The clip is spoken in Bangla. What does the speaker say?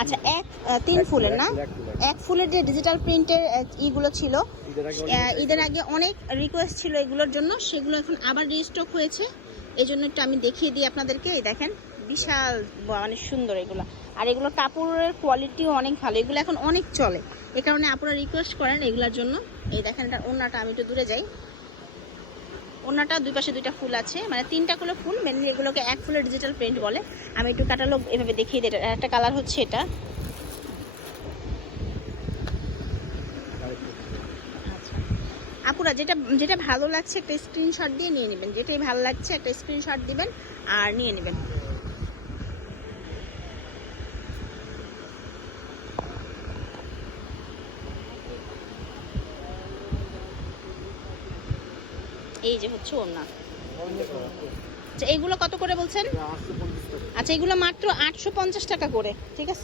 আচ্ছা, 3 ফুলের না, 1 ফুলের যে ডিজিটাল প্রিন্টের ইগুলো ছিল, ঈদের আগে অনেক রিকোয়েস্ট ছিল এগুলোর জন্য, সেগুলো এখন আবার রিস্টক হয়েছে। এই জন্য একটু আমি দেখিয়ে দিই আপনাদেরকে। এই দেখেন, বিশাল মানে সুন্দর এগুলো। আর এগুলো কাপড়ের কোয়ালিটিও অনেক ভালো, এগুলো এখন অনেক চলে, এই কারণে আপনারা রিকোয়েস্ট করেন এগুলোর জন্য। এই দেখেন, এটা ওড়নাটা, আমি একটু দূরে যাই। ওড়নাটা 2 পাশে 2টা ফুল আছে, মানে 3টা করে ফুল, মেনলি এগুলোকে 1 ফুলের ডিজিটাল প্রিন্ট বলে। আমি একটু ক্যাটালগ এভাবে দেখিয়ে দিই। একটা কালার হচ্ছে এটা। আচ্ছা আপুরা, যেটা যেটা ভালো লাগছে একটা স্ক্রিনশট দিয়ে নিয়ে নেবেন, যেটাই ভালো লাগছে একটা স্ক্রিনশট দিবেন আর নিয়ে নেবেন। এই যে হচ্ছে ওড়না। আচ্ছা, এইগুলো কত করে বলছেন? আচ্ছা, এগুলো মাত্র 850 টাকা করে, ঠিক আছে।